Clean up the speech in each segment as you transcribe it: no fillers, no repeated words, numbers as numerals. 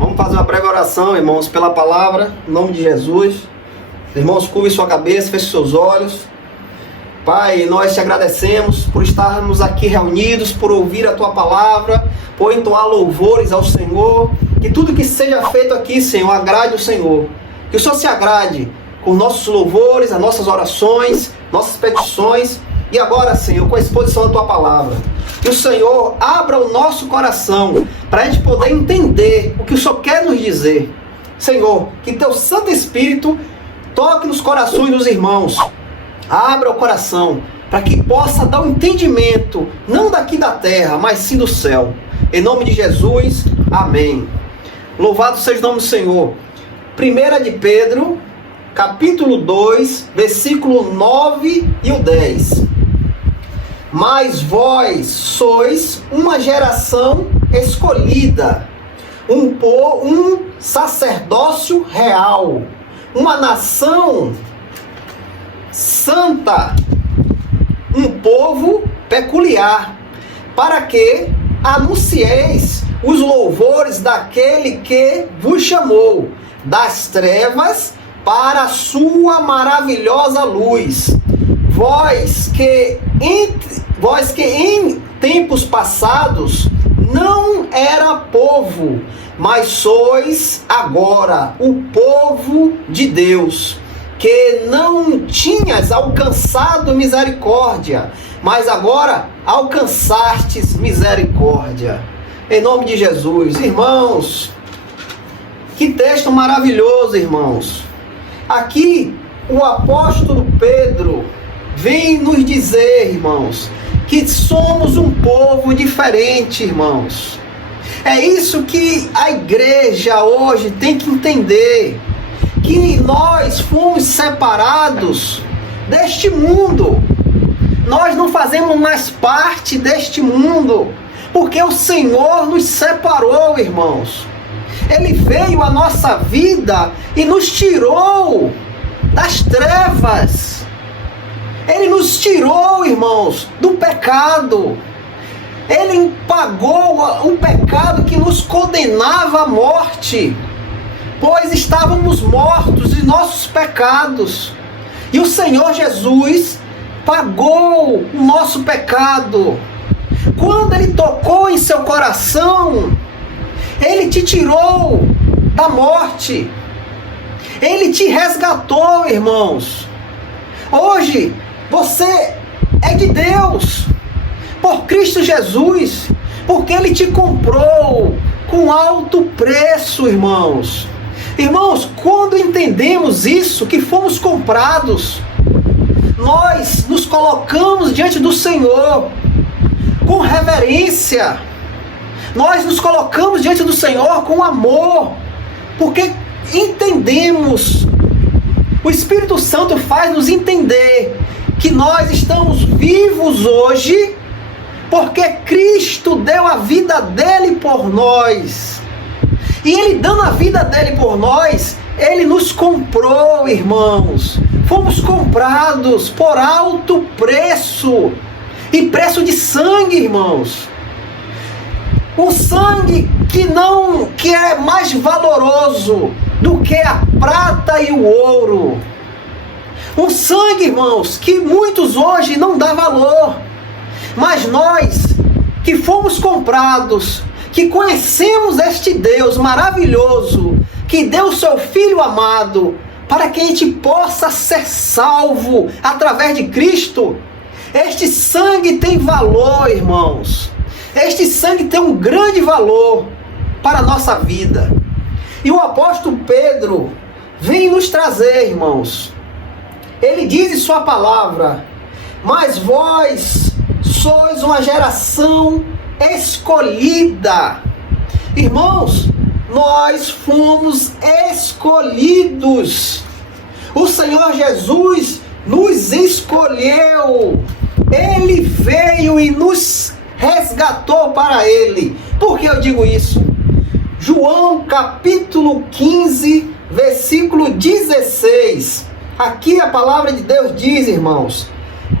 Vamos fazer uma breve oração, irmãos, pela palavra, em nome de Jesus. Irmãos, curve sua cabeça, feche seus olhos. Pai, nós te agradecemos por estarmos aqui reunidos, por ouvir a tua palavra, por entoar louvores ao Senhor. Que tudo que seja feito aqui, Senhor, agrade o Senhor. Que o Senhor se agrade com nossos louvores, as nossas orações, nossas petições. E agora, Senhor, com a exposição da tua palavra, que o Senhor abra o nosso coração para a gente poder entender o que o Senhor quer nos dizer. Senhor, que teu Santo Espírito toque nos corações dos irmãos. Abra o coração para que possa dar um entendimento, não daqui da terra, mas sim do céu. Em nome de Jesus, amém. Louvado seja o nome do Senhor. 1 de Pedro, capítulo 2, versículo 9 e o 10. Mas vós sois uma geração escolhida, um sacerdócio real, uma nação santa, um povo peculiar, para que anuncieis os louvores daquele que vos chamou das trevas para a sua maravilhosa luz. Vós que em tempos passados não era povo, mas sois agora o povo de Deus, que não tinhas alcançado misericórdia, mas agora alcançastes misericórdia. Em nome de Jesus, irmãos, que texto maravilhoso, irmãos. Aqui o apóstolo Pedro vem nos dizer, irmãos, que somos um povo diferente, irmãos. É isso que a igreja hoje tem que entender, que nós fomos separados deste mundo. Nós não fazemos mais parte deste mundo, porque o Senhor nos separou, irmãos. Ele veio à nossa vida e nos tirou das trevas. Ele nos tirou, irmãos, do pecado. Ele pagou o pecado que nos condenava à morte, pois estávamos mortos em nossos pecados. E o Senhor Jesus pagou o nosso pecado. Quando Ele tocou em seu coração, Ele te tirou da morte. Ele te resgatou, irmãos. Hoje, você é de Deus, por Cristo Jesus, porque Ele te comprou com alto preço, irmãos. Irmãos, quando entendemos isso, que fomos comprados, nós nos colocamos diante do Senhor com reverência. Nós nos colocamos diante do Senhor com amor, porque entendemos. O Espírito Santo faz nos entender que nós estamos vivos hoje porque Cristo deu a vida dele por nós. E Ele dando a vida dele por nós, Ele nos comprou, irmãos. Fomos comprados por alto preço. E preço de sangue, irmãos. Um sangue que é mais valoroso do que a prata e o ouro. Um sangue, irmãos, que muitos hoje não dão valor. Mas nós, que fomos comprados, que conhecemos este Deus maravilhoso, que deu o seu Filho amado, para que a gente possa ser salvo através de Cristo. Este sangue tem valor, irmãos. Este sangue tem um grande valor para a nossa vida. E o apóstolo Pedro vem nos trazer, irmãos. Ele diz em sua palavra: mas vós sois uma geração escolhida. Irmãos, nós fomos escolhidos. O Senhor Jesus nos escolheu. Ele veio e nos resgatou para Ele. Por que eu digo isso? João capítulo 15, versículo 16. Aqui a palavra de Deus diz, irmãos: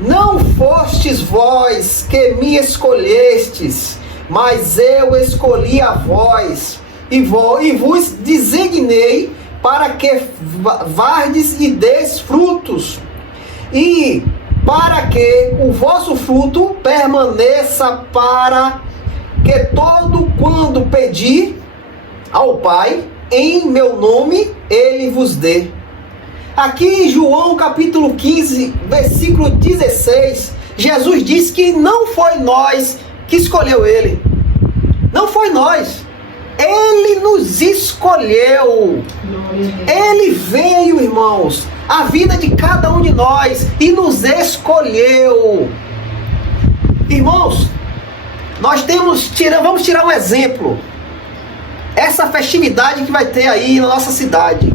não fostes vós que me escolhestes, mas eu escolhi a vós e vos designei para que vardes e deis frutos, e para que o vosso fruto permaneça, para que todo quando pedir ao Pai, em meu nome, Ele vos dê. Aqui em João capítulo 15, versículo 16, Jesus diz que não foi nós que escolheu Ele. Não foi nós. Ele nos escolheu. Ele veio, irmãos, à vida de cada um de nós e nos escolheu. Irmãos, vamos tirar um exemplo. Essa festividade que vai ter aí na nossa cidade.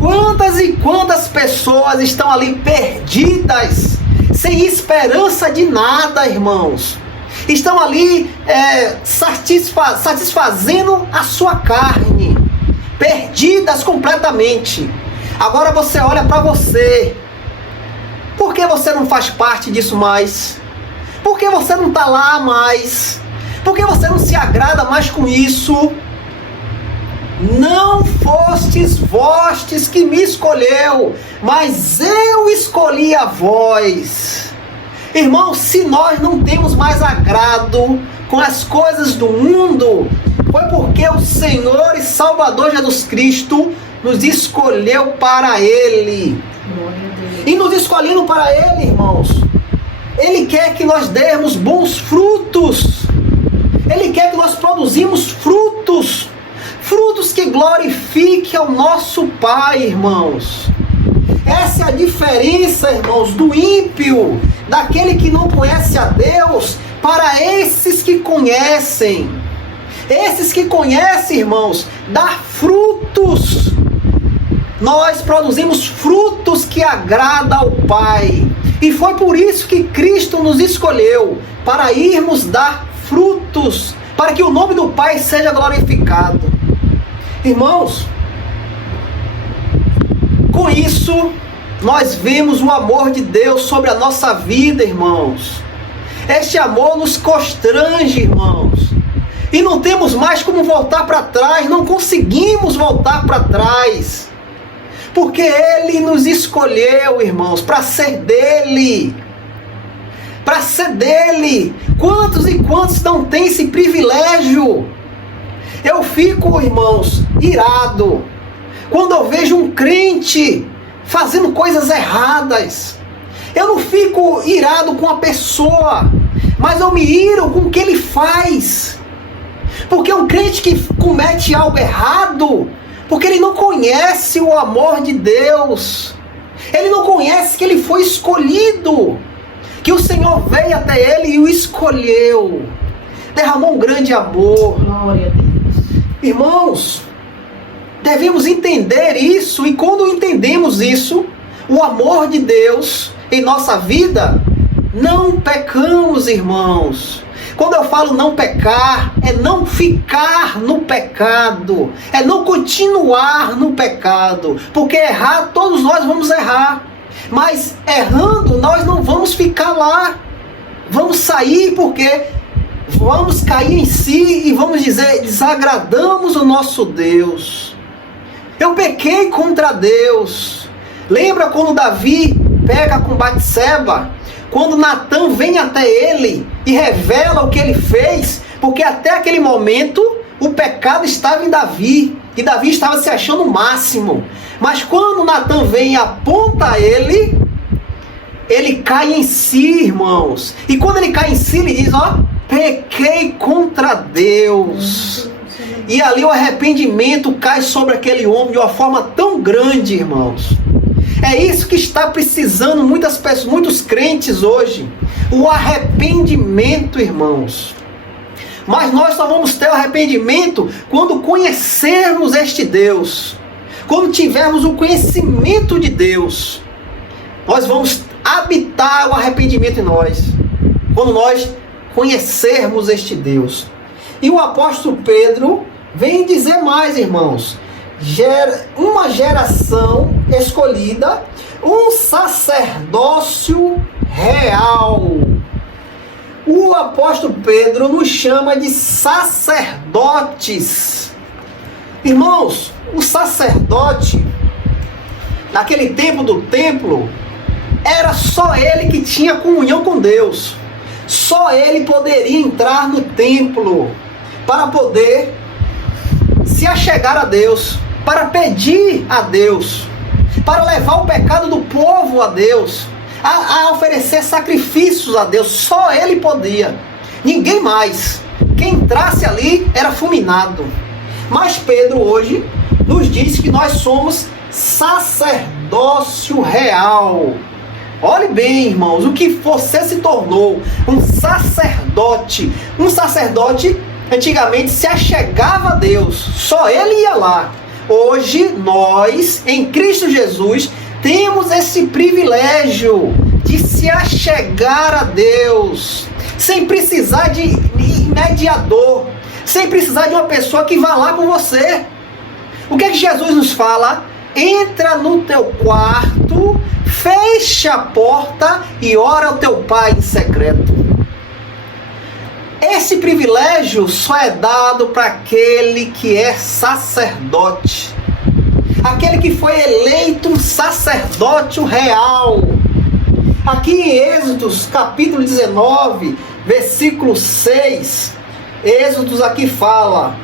Quantas e quantas pessoas estão ali perdidas, sem esperança de nada, irmãos. Estão ali satisfazendo a sua carne, perdidas completamente. Agora você olha para você. Por que você não faz parte disso mais? Por que você não está lá mais? Por que você não se agrada mais com isso? Não fostes vós que me escolheu, mas eu escolhi a vós. Irmãos, se nós não temos mais agrado com as coisas do mundo, foi porque o Senhor e Salvador Jesus Cristo nos escolheu para Ele. E nos escolhendo para Ele, irmãos, Ele quer que nós demos bons frutos. Ele quer que nós produzimos frutos. Frutos que glorifiquem ao nosso Pai, irmãos. Essa é a diferença, irmãos, do ímpio, daquele que não conhece a Deus, para esses que conhecem. Esses que conhecem, irmãos, dá frutos. Nós produzimos frutos que agradam ao Pai. E foi por isso que Cristo nos escolheu, para irmos dar frutos, para que o nome do Pai seja glorificado. Irmãos, com isso, nós vemos o amor de Deus sobre a nossa vida, irmãos. Este amor nos constrange, irmãos. E não temos mais como voltar para trás, não conseguimos voltar para trás. Porque Ele nos escolheu, irmãos, para ser dEle. Para ser dEle. Quantos e quantos não têm esse privilégio? Eu fico, irmãos, irado quando eu vejo um crente fazendo coisas erradas. Eu não fico irado com a pessoa, mas eu me iro com o que ele faz. Porque um crente que comete algo errado, porque ele não conhece o amor de Deus, ele não conhece que ele foi escolhido, que o Senhor veio até ele e o escolheu, derramou um grande amor. Glória a Deus. Irmãos, devemos entender isso, e quando entendemos isso, o amor de Deus em nossa vida, não pecamos, irmãos. Quando eu falo não pecar, é não ficar no pecado, é não continuar no pecado, porque errar, todos nós vamos errar, mas errando, nós não vamos ficar lá, vamos sair, porque vamos cair em si e vamos dizer, desagradamos o nosso Deus. Eu pequei contra Deus. Lembra quando Davi peca com Batseba? Quando Natã vem até ele e revela o que ele fez, porque até aquele momento o pecado estava em Davi, e Davi estava se achando o máximo. Mas quando Natã vem e aponta ele cai em si, irmãos. E quando ele cai em si, ele diz, pequei contra Deus. E ali o arrependimento cai sobre aquele homem de uma forma tão grande, irmãos. É isso que está precisando muitas pessoas, muitos crentes hoje. O arrependimento, irmãos. Mas nós só vamos ter o arrependimento quando conhecermos este Deus. Quando tivermos o conhecimento de Deus, nós vamos habitar o arrependimento em nós. Quando nós conhecermos este Deus. E o apóstolo Pedro vem dizer mais, irmãos. Uma geração escolhida, um sacerdócio real. O apóstolo Pedro nos chama de sacerdotes. Irmãos, o sacerdote, naquele tempo do templo, era só ele que tinha comunhão com Deus. Só ele poderia entrar no templo para poder se achegar a Deus, para pedir a Deus, para levar o pecado do povo a Deus, a oferecer sacrifícios a Deus. Só ele podia, ninguém mais. Quem entrasse ali era fulminado. Mas Pedro hoje nos diz que nós somos sacerdócio real. Olhe bem, irmãos, o que você se tornou, um sacerdote. Um sacerdote antigamente se achegava a Deus, só ele ia lá. Hoje nós, em Cristo Jesus, temos esse privilégio de se achegar a Deus, sem precisar de mediador, sem precisar de uma pessoa que vá lá com você. O que é que Jesus nos fala? Entra no teu quarto, fecha a porta e ora ao teu Pai em secreto. Esse privilégio só é dado para aquele que é sacerdote, aquele que foi eleito um sacerdote real. Aqui em Êxodos capítulo 19, versículo 6, Êxodos aqui fala: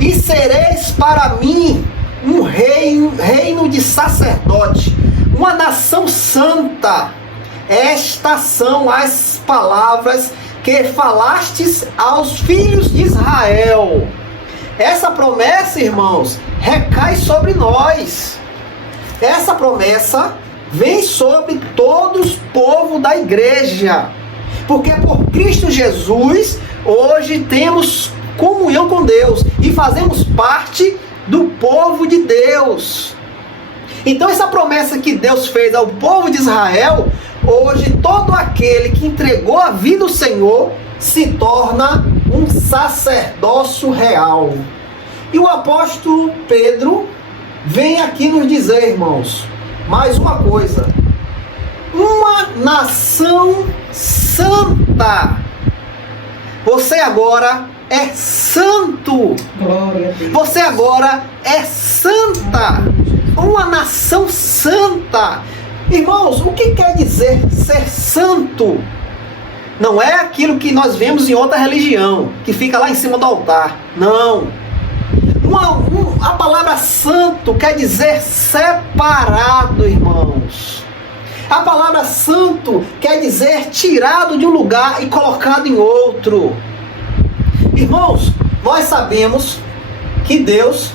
e sereis para mim um reino de sacerdote, uma nação santa. Estas são as palavras que falastes aos filhos de Israel. Essa promessa, irmãos, recai sobre nós. Essa promessa vem sobre todos os povos da igreja. Porque por Cristo Jesus, hoje temos comunhão com Deus e fazemos parte do povo de Deus. Então essa promessa que Deus fez ao povo de Israel, hoje todo aquele que entregou a vida ao Senhor se torna um sacerdócio real. E o apóstolo Pedro vem aqui nos dizer, irmãos, mais uma coisa: uma nação santa. Você agora é santo. Glória a Deus. Você agora é santa. Uma nação santa. Irmãos, o que quer dizer ser santo? Não é aquilo que nós vemos em outra religião, que fica lá em cima do altar. Não. A palavra santo quer dizer separado, irmãos. A palavra santo quer dizer tirado de um lugar e colocado em outro. Irmãos, nós sabemos que Deus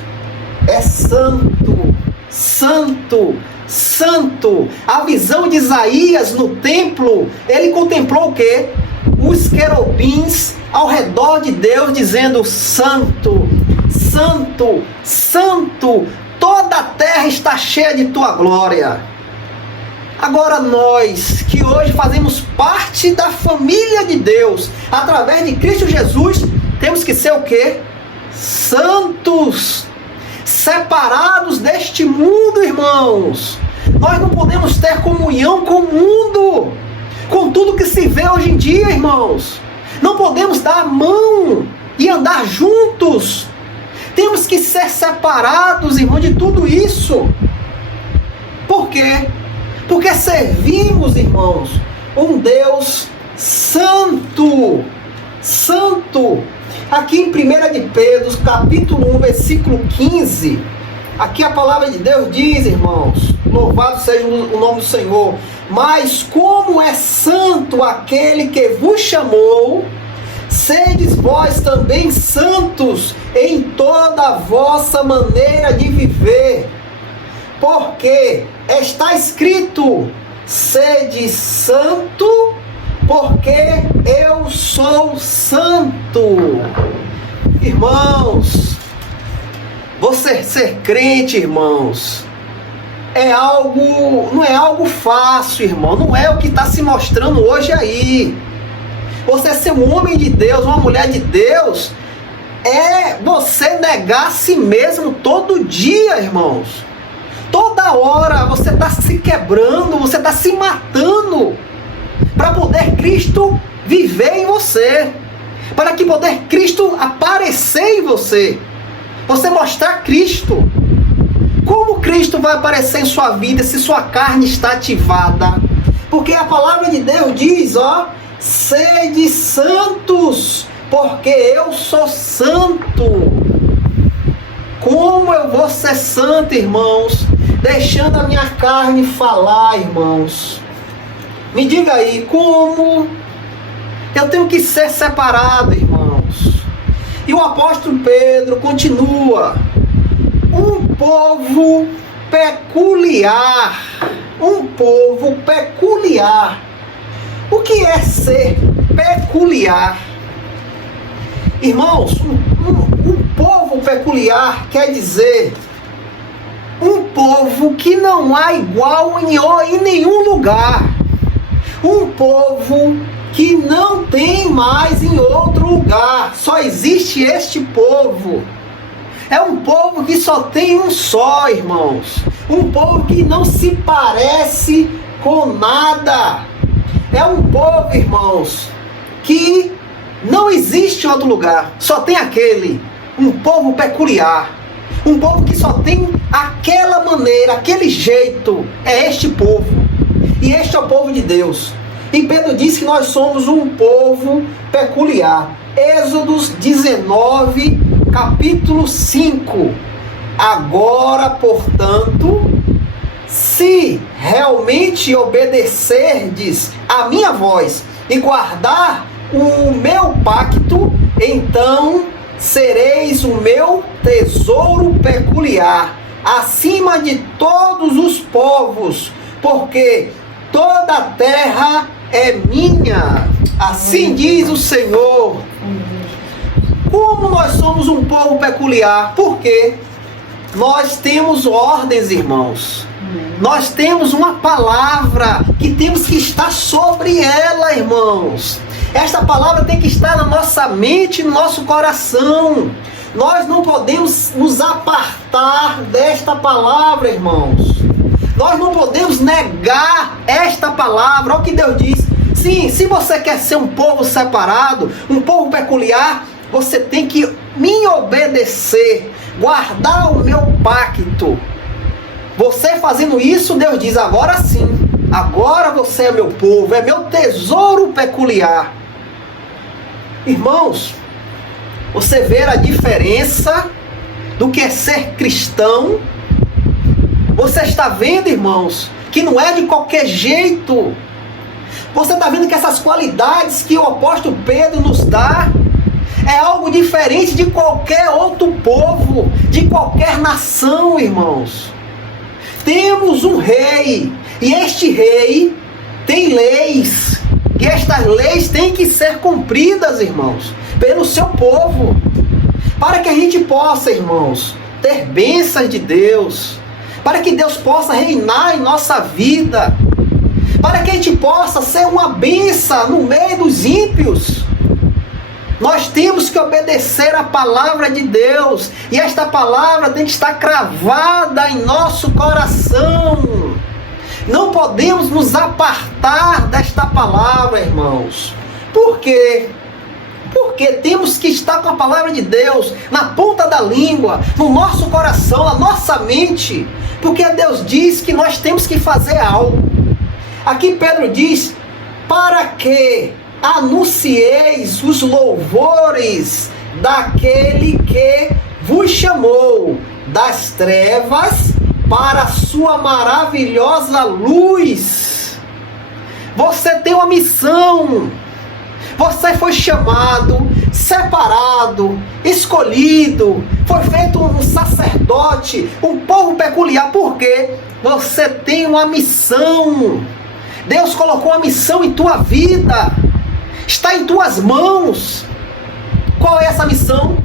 é santo, santo, santo. A visão de Isaías no templo, ele contemplou o quê? Os querubins ao redor de Deus dizendo: santo, santo, santo, toda a terra está cheia de tua glória. Agora nós, que hoje fazemos parte da família de Deus, através de Cristo Jesus, temos que ser o quê? Santos, separados deste mundo, irmãos. Nós não podemos ter comunhão com o mundo, com tudo que se vê hoje em dia, irmãos. Não podemos dar a mão e andar juntos. Temos que ser separados, irmão, de tudo isso. Por quê? Porque servimos, irmãos, um Deus santo. Santo. Aqui em 1 de Pedro, capítulo 1, versículo 15, aqui a palavra de Deus diz, irmãos, louvado seja o nome do Senhor: mas como é santo aquele que vos chamou, sedes vós também santos em toda a vossa maneira de viver. Porque está escrito: sede santo, porque eu sou santo. Irmãos, você ser crente, irmãos, não é algo fácil, irmão. Não é o que está se mostrando hoje aí. Você ser um homem de Deus, uma mulher de Deus, é você negar a si mesmo todo dia, irmãos. Toda hora você está se quebrando, você está se matando, para poder Cristo viver em você, para que poder Cristo aparecer em você. Você mostrar Cristo. Como Cristo vai aparecer em sua vida se sua carne está ativada? Porque a palavra de Deus diz, sede santos, porque eu sou santo. Como eu vou ser santo, irmãos? Deixando a minha carne falar, irmãos. Me diga aí, como eu tenho que ser separado, irmãos? E o apóstolo Pedro continua. Um povo peculiar. Um povo peculiar. O que é ser peculiar? Irmãos, um povo peculiar quer dizer um povo que não há igual em nenhum lugar. Um povo que não tem mais em outro lugar. Só existe este povo. É um povo que só tem um só, irmãos. Um povo que não se parece com nada. É um povo, irmãos, que não existe em outro lugar. Só tem aquele. Um povo peculiar. Um povo que só tem aquela maneira, aquele jeito. É este povo. E este é o povo de Deus. E Pedro diz que nós somos um povo peculiar. Êxodos 19, capítulo 5. Agora, portanto, se realmente obedecerdes a minha voz e guardar o meu pacto, então sereis o meu tesouro peculiar, acima de todos os povos, porque toda a terra é minha. Assim diz o Senhor. Como nós somos um povo peculiar? Porque nós temos ordens, irmãos. Nós temos uma palavra que temos que estar sobre ela, irmãos. Esta palavra tem que estar na nossa mente, no nosso coração. Nós não podemos nos apartar desta palavra, irmãos. Nós não podemos negar esta palavra. Olha o que Deus diz. Sim, se você quer ser um povo separado, um povo peculiar, você tem que me obedecer, guardar o meu pacto. Você fazendo isso, Deus diz, agora sim, agora você é meu povo, é meu tesouro peculiar. Irmãos, você vê a diferença do que é ser cristão? Você está vendo, irmãos, que não é de qualquer jeito. Você está vendo que essas qualidades que o apóstolo Pedro nos dá é algo diferente de qualquer outro povo, de qualquer nação, irmãos. Temos um rei, e este rei tem leis, e estas leis têm que ser cumpridas, irmãos, pelo seu povo, para que a gente possa, irmãos, ter bênçãos de Deus, para que Deus possa reinar em nossa vida, para que a gente possa ser uma bênção no meio dos ímpios. Nós temos que obedecer a palavra de Deus, e esta palavra tem que estar cravada em nosso coração. Não podemos nos apartar desta palavra, irmãos. Por quê? Porque temos que estar com a palavra de Deus na ponta da língua, no nosso coração, na nossa mente. Porque Deus diz que nós temos que fazer algo. Aqui Pedro diz, para que anuncieis os louvores daquele que vos chamou das trevas para a sua maravilhosa luz. Você tem uma missão. Você foi chamado, separado, escolhido, foi feito um sacerdote, um povo peculiar, porque você tem uma missão. Deus colocou uma missão em tua vida, está em tuas mãos. Qual é essa missão?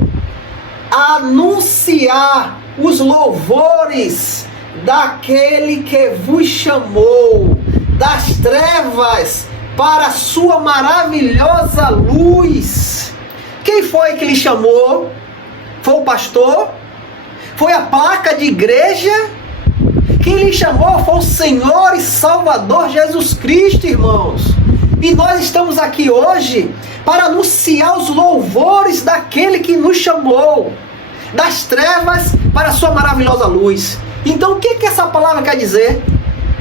Anunciar os louvores daquele que vos chamou das trevas para a sua maravilhosa luz. Quem foi que lhe chamou? Foi o pastor? Foi a placa de igreja? Quem lhe chamou foi o Senhor e Salvador Jesus Cristo, irmãos. E nós estamos aqui hoje para anunciar os louvores daquele que nos chamou. das trevas para a sua maravilhosa luz. Então, o que essa palavra quer dizer?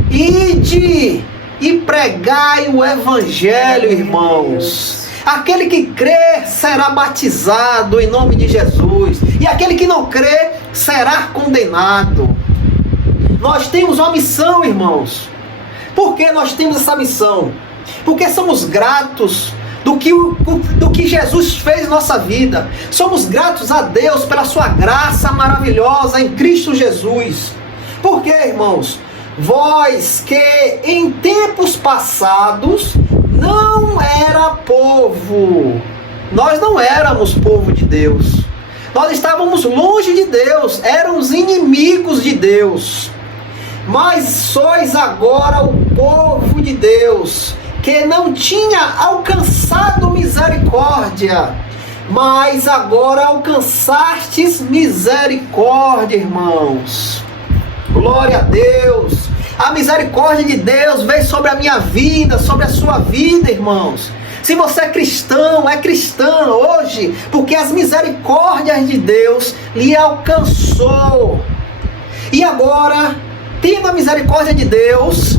Ide e pregai o evangelho, irmãos. Aquele que crê será batizado em nome de Jesus, e aquele que não crê será condenado. Nós temos uma missão, irmãos. Por que nós temos essa missão? Porque somos gratos do que Jesus fez em nossa vida. Somos gratos a Deus pela sua graça maravilhosa em Cristo Jesus. Por quê, irmãos? Vós que em tempos passados não era povo. Nós não éramos povo de Deus. Nós estávamos longe de Deus, éramos inimigos de Deus. Mas sois agora o povo de Deus, que não tinha alcançado misericórdia, mas agora alcançastes misericórdia, irmãos. Glória a Deus. A misericórdia de Deus veio sobre a minha vida, sobre a sua vida, irmãos. Se você é cristão, é cristã hoje, porque as misericórdias de Deus lhe alcançou. E agora, tendo a misericórdia de Deus,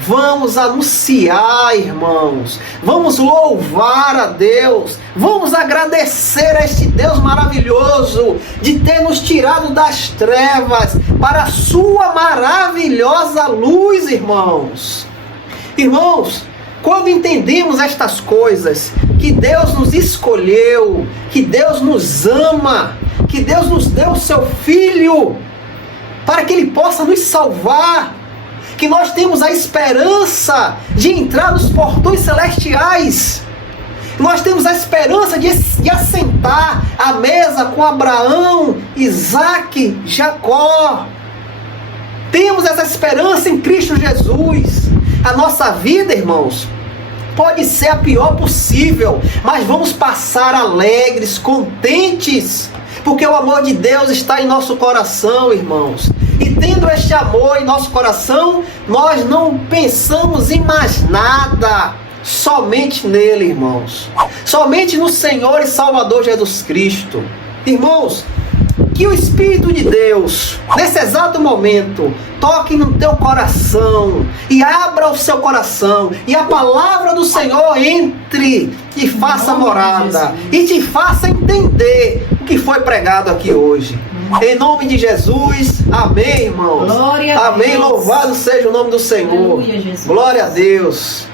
vamos anunciar, irmãos. Vamos louvar a Deus. Vamos agradecer a este Deus maravilhoso de ter nos tirado das trevas para a sua maravilhosa luz, irmãos. Irmãos, quando entendemos estas coisas, que Deus nos escolheu, que Deus nos ama, que Deus nos deu o seu Filho para que Ele possa nos salvar, que nós temos a esperança de entrar nos portões celestiais, nós temos a esperança de assentar à mesa com Abraão, Isaac, Jacó. Temos essa esperança em Cristo Jesus. A nossa vida, irmãos, pode ser a pior possível, mas vamos passar alegres, contentes, porque o amor de Deus está em nosso coração, irmãos. E tendo este amor em nosso coração, nós não pensamos em mais nada, somente nele, irmãos. Somente no Senhor e Salvador Jesus Cristo. Irmãos, que o Espírito de Deus, nesse exato momento, toque no teu coração e abra o seu coração, e a palavra do Senhor entre e faça morada, e te faça entender o que foi pregado aqui hoje. Em nome de Jesus, amém, irmãos. Glória a Deus. Amém, louvado seja o nome do Senhor. Aleluia, Jesus. Glória a Deus.